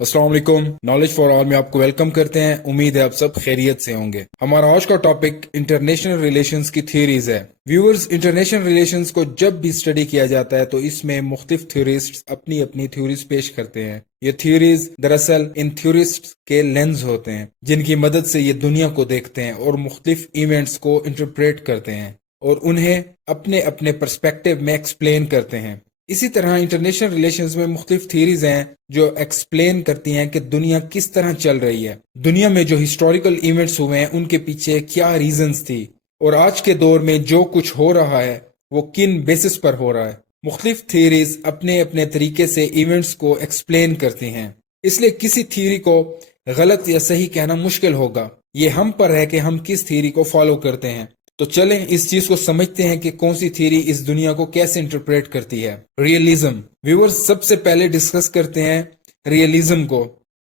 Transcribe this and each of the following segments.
अस्सलाम वालेकुम। Knowledge for all में आपको वेलकम करते हैं। उम्मीद है आप सब खैरियत से होंगे। हमारा आज का टॉपिक इंटरनेशनल रिलेशंस की थ्योरीज है। व्यूअर्स, इंटरनेशनल रिलेशंस को जब भी स्टडी किया जाता है तो इसमें मुख्तलिफ थ्योरिस्ट्स अपनी अपनी थ्योरीज पेश करते हैं। ये थ्योरीज दरअसल इन थ्योरिस्ट्स के लेंस होते हैं जिनकी मदद से ये दुनिया को देखते हैं और मुख्तलिफ इवेंट्स को इंटरप्रेट करते हैं और उन्हें अपने अपने पर्सपेक्टिव में एक्सप्लेन करते हैं। इसी तरह इंटरनेशनल रिलेशंस में मुख्तलिफ थ्योरीज हैं जो एक्सप्लेन करती हैं कि दुनिया किस तरह चल रही है, दुनिया में जो हिस्टोरिकल इवेंट्स हुए हैं उनके पीछे क्या रीजंस थी और आज के दौर में जो कुछ हो रहा है वो किन बेसिस पर हो रहा है। मुख्तलिफ थ्योरीज अपने अपने तरीके से इवेंट्स को एक्सप्लेन करती हैं, इसलिए किसी थ्योरी को गलत या सही कहना मुश्किल होगा। ये हम पर है कि हम किस थ्योरी को फॉलो करते हैं। तो चलें इस चीज को समझते हैं कि कौन सी थ्योरी इस दुनिया को कैसे इंटरप्रेट करती है। रियलिज्म। व्यूअर्स, सबसे पहले डिस्कस करते हैं रियलिज्म को।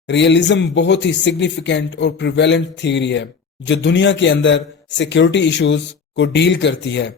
रियलिज्म बहुत ही सिग्निफिकेंट और प्रिवेलेंट थ्योरी है जो दुनिया के अंदर सिक्योरिटी इश्यूज को डील करती है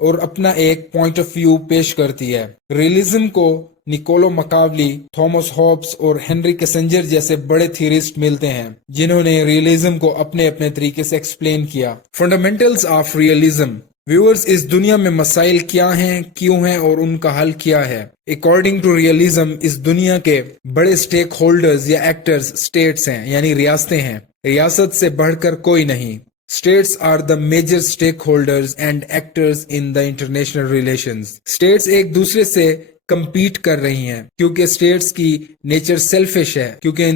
और अपना एक पॉइंट ऑफ व्यू पेश करती है। रियलिज्म को निकोलो मकावली, थॉमस हॉब्स और हेनरी किसिंजर जैसे बड़े थ्योरिस्ट मिलते हैं जिन्होंने रियलिज्म को अपने अपने तरीके से एक्सप्लेन किया। Fundamentals of realism. व्यूअर्स, इस दुनिया में मसाइल क्या हैं, क्यों हैं और उनका हल क्या है। अकॉर्डिंग टू रियलिज्म इस दुनिया के बड़े स्टेक होल्डर्स या एक्टर्स स्टेट्स हैं, यानी रियासतें हैं। रियासत से बढ़कर कोई नहीं। States are the major stakeholders and actors in the international relations. States एक दूसरे से compete कर रही हैं क्योंकि states की नेचर सेल्फिश है, क्योंकि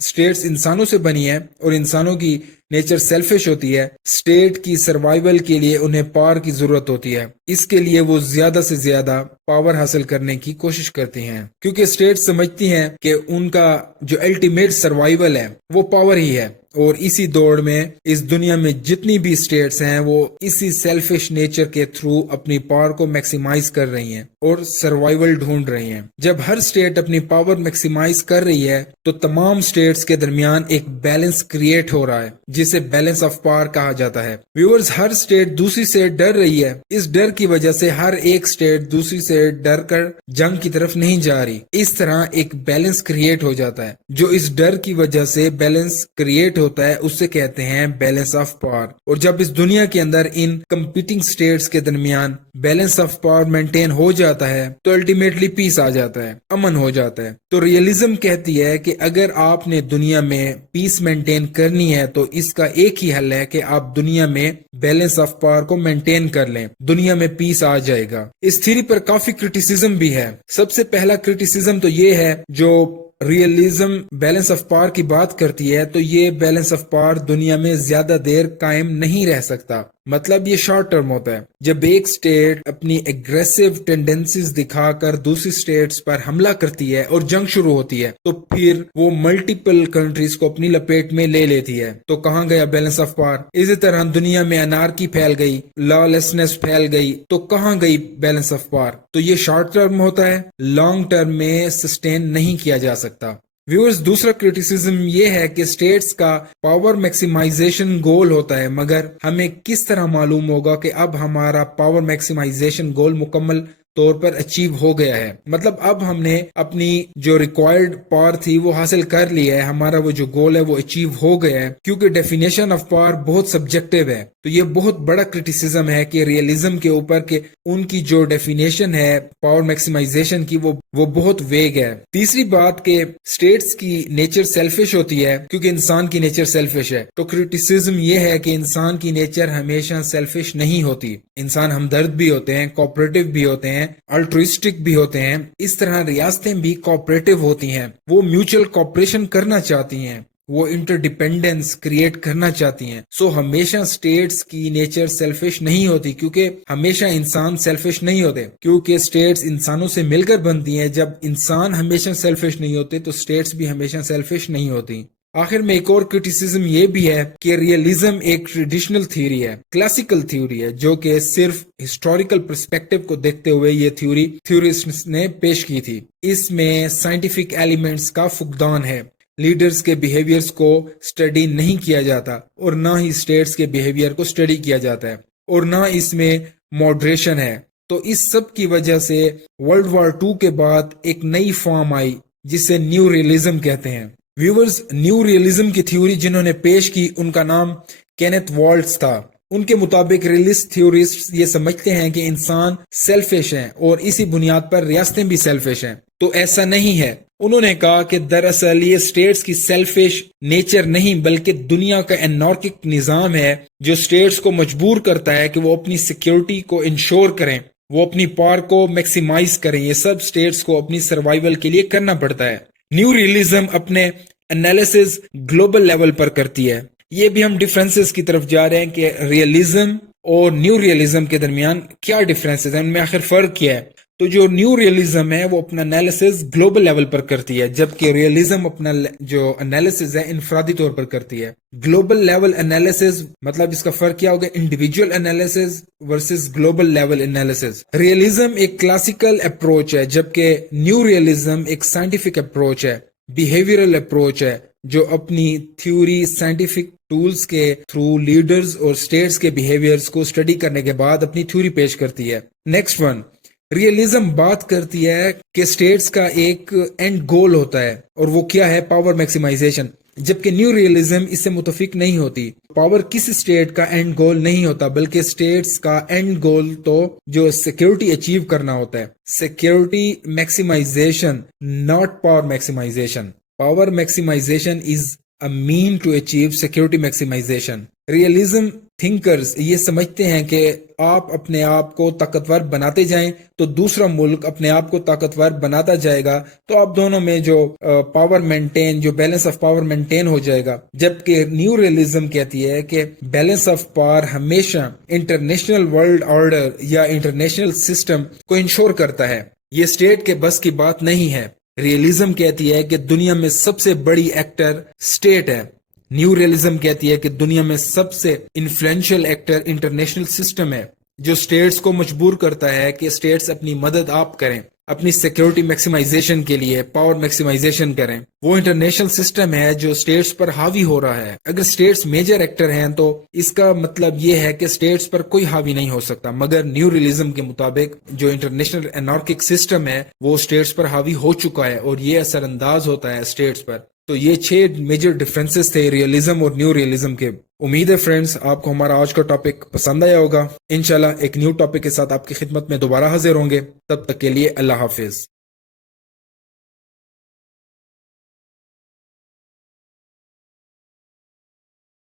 स्टेट्स इंसानों से बनी है और इंसानों की नेचर सेल्फिश होती है। स्टेट की सर्वाइवल के लिए उन्हें पावर की जरूरत होती है, इसके लिए वो ज्यादा से ज्यादा पावर हासिल करने की कोशिश करती हैं क्योंकि स्टेट समझती हैं कि उनका जो अल्टीमेट सर्वाइवल है वो पावर ही है। और इसी दौड़ में इस दुनिया में जितनी भी स्टेट्स हैं वो इसी सेल्फिश नेचर के थ्रू अपनी पावर को मैक्सिमाइज कर रही हैं और सर्वाइवल ढूंढ रही हैं। जब हर स्टेट अपनी पावर मैक्सिमाइज कर रही है तो तमाम स्टेट्स के दरमियान एक बैलेंस क्रिएट हो रहा है जिसे बैलेंस ऑफ पावर कहा जाता है। व्यूअर्स, हर स्टेट दूसरी से डर रही है। इस डर की वजह से हर एक स्टेट दूसरी से डर कर जंग की तरफ नहीं जा रही। इस तरह एक बैलेंस क्रिएट हो जाता है। जो इस डर की वजह से बैलेंस क्रिएट होता है उससे कहते हैं बैलेंस ऑफ पावर। और जब इस दुनिया के अंदर इन कंपीटिंग स्टेट्स के दरमियान बैलेंस ऑफ पावर मेंटेन हो जाता है तो अल्टीमेटली पीस आ जाता है, अमन हो जाता है। तो रियलिज्म कहती है कि अगर आपने दुनिया में पीस मेंटेन करनी है तो इसका एक ही हल है कि आप दुनिया में बैलेंस ऑफ पावर को मेंटेन कर लें, दुनिया में पीस आ जाएगा। इस थ्योरी पर काफी क्रिटिसिज्म भी है। सबसे पहला क्रिटिसिज्म तो ये है, जो रियलिज्म बैलेंस ऑफ पावर की बात करती है तो ये बैलेंस ऑफ पावर दुनिया में ज्यादा देर कायम नहीं रह सकता। मतलब ये शॉर्ट टर्म होता है। जब एक स्टेट अपनी एग्रेसिव टेंडेंसीज दिखाकर दूसरी स्टेट्स पर हमला करती है और जंग शुरू होती है तो फिर वो मल्टीपल कंट्रीज को अपनी लपेट में ले लेती है। तो कहाँ गया बैलेंस ऑफ पावर। इसी तरह दुनिया में अनार्की फैल गई, लॉलेसनेस फैल गई, तो कहाँ गई बैलेंस ऑफ पावर। तो ये शॉर्ट टर्म होता है, लॉन्ग टर्म में सस्टेन नहीं किया जा सकता। व्यूअर्स, दूसरा क्रिटिसिज्म ये है कि स्टेट्स का पावर मैक्सिमाइजेशन गोल होता है, मगर हमें किस तरह मालूम होगा कि अब हमारा पावर मैक्सिमाइजेशन गोल मुकम्मल तौर पर अचीव हो गया है। मतलब अब हमने अपनी जो रिक्वायर्ड पावर थी वो हासिल कर लिया है, हमारा वो जो गोल है वो अचीव हो गया है। क्योंकि डेफिनेशन ऑफ पावर बहुत सब्जेक्टिव है। तो ये बहुत बड़ा क्रिटिसिज्म है कि रियलिज्म के ऊपर के उनकी जो डेफिनेशन है पावर मैक्सिमाइजेशन की वो बहुत वेग है। तीसरी बात के स्टेट्स की नेचर सेल्फिश होती है क्योंकि इंसान की नेचर सेल्फिश है। तो क्रिटिसिज्म ये है कि इंसान की नेचर हमेशा सेल्फिश नहीं होती। इंसान हमदर्द भी होते हैं, कोऑपरेटिव भी होते हैं, अल्ट्रुइस्टिक भी होते हैं। इस तरह रियासतें भी कोऑपरेटिव होती हैं। वो म्यूचुअल कोऑपरेशन करना चाहती हैं, वो इंटरडिपेंडेंस क्रिएट करना चाहती हैं। सो हमेशा स्टेट्स की नेचर सेल्फिश नहीं होती क्योंकि हमेशा इंसान सेल्फिश नहीं होते, क्योंकि स्टेट्स इंसानों से मिलकर बनती हैं। जब इंसान हमेशा सेल्फिश नहीं होते तो स्टेट्स भी हमेशा सेल्फिश नहीं होती। आखिर में एक और क्रिटिसिज्म ये भी है कि रियलिज्म एक ट्रेडिशनल थ्योरी है, क्लासिकल थ्योरी है, जो कि सिर्फ हिस्टोरिकल पर्सपेक्टिव को देखते हुए ये थ्योरी थ्योरिस्ट्स ने पेश की थी। इसमें साइंटिफिक एलिमेंट्स का फुकदान है। लीडर्स के बिहेवियर्स को स्टडी नहीं किया जाता और ना ही स्टेट्स के बिहेवियर को स्टडी किया जाता है और ना इसमें मॉडरेशन है। तो इस सब की वजह से वर्ल्ड वॉर 2 के बाद एक नई फॉर्म आई जिसे न्यू रियलिज्म कहते हैं। व्यूअर्स, न्यू रियलिज्म की थ्योरी जिन्होंने पेश की उनका नाम केनेथ वॉल्ट्स था। उनके मुताबिक रियलिस्ट थ्योरिस्ट ये समझते हैं कि इंसान सेल्फिश हैं और इसी बुनियाद पर रियासतें भी सेल्फिश हैं। तो ऐसा नहीं है। उन्होंने कहा कि दरअसल ये स्टेट्स की सेल्फिश नेचर नहीं बल्कि दुनिया का एनार्किक निजाम है जो स्टेट्स को मजबूर करता है कि वो अपनी सिक्योरिटी को इंश्योर करें, वो अपनी पावर को मैक्सिमाइज करें। ये सब स्टेट्स को अपनी सर्वाइवल के लिए करना पड़ता है। न्यू रियलिज्म अपने एनालिसिस ग्लोबल लेवल पर करती है। ये भी हम डिफरेंसेस की तरफ जा रहे हैं कि रियलिज्म और न्यू रियलिज्म के दरमियान क्या डिफरेंसेस हैं, उनमें आखिर फर्क क्या है। तो जो न्यू रियलिज्म है वो अपना एनालिसिस ग्लोबल लेवल पर करती है, जबकि रियलिज्म अपना जो एनालिसिस है इनफरादी तौर पर करती है। ग्लोबल लेवल एनालिसिस मतलब इसका फर्क क्या होगा, individual analysis versus global level analysis. Realism एक क्लासिकल अप्रोच है जबकि न्यू रियलिज्म एक साइंटिफिक अप्रोच है, बिहेवियरल अप्रोच है जो अपनी थ्योरी साइंटिफिक टूल्स के थ्रू लीडर्स और स्टेट्स के बिहेवियर्स को स्टडी करने के बाद अपनी थ्योरी पेश करती है। नेक्स्ट वन, रियलिज्म बात करती है कि स्टेट्स का एक एंड गोल होता है और वो क्या है, पावर मैक्सिमाइजेशन, जबकि न्यू रियलिज्म इससे मुतफिक नहीं होती। पावर किसी स्टेट का एंड गोल नहीं होता बल्कि स्टेट्स का एंड गोल तो जो सिक्योरिटी अचीव करना होता है, security maximization, not power maximization. Power maximization is a mean to achieve security maximization. Realism thinkers ये समझते हैं कि आप अपने आप को ताकतवर बनाते जाएं तो दूसरा मुल्क अपने आप को ताकतवर बनाता जाएगा, तो आप दोनों में जो पावर मेंटेन, जो बैलेंस ऑफ पावर मेंटेन हो जाएगा। जबकि न्यू रियलिज्म कहती है कि बैलेंस ऑफ पावर हमेशा इंटरनेशनल वर्ल्ड ऑर्डर या इंटरनेशनल सिस्टम को इंश्योर करता है। ये स्टेट के बस की बात नहीं है। रियलिज्म कहती है कि दुनिया में सबसे बड़ी एक्टर स्टेट है। न्यू रियलिज्म कहती है कि दुनिया में सबसे इन्फ्लुएंशियल एक्टर इंटरनेशनल सिस्टम है जो स्टेट्स को मजबूर करता है कि स्टेट्स अपनी मदद आप करें, अपनी सिक्योरिटी मैक्सिमाइजेशन के लिए पावर मैक्सिमाइजेशन करें। वो इंटरनेशनल सिस्टम है जो स्टेट्स पर हावी हो रहा है। अगर स्टेट्स मेजर एक्टर हैं तो इसका मतलब ये है कि स्टेट्स पर कोई हावी नहीं हो सकता, मगर न्यू रियलिज्म के मुताबिक जो इंटरनेशनल एनार्किक सिस्टम है वो स्टेट्स पर हावी हो चुका है और ये असरअंदाज होता है स्टेट्स पर। तो ये 6 मेजर डिफरेंसेस थे रियलिज्म और न्यू रियलिज्म के। उम्मीद है फ्रेंड्स आपको हमारा आज का टॉपिक पसंद आया होगा। इंशाल्लाह एक न्यू टॉपिक के साथ आपकी खिदमत में दोबारा हाजिर होंगे। तब तक के लिए अल्लाह हाफिज।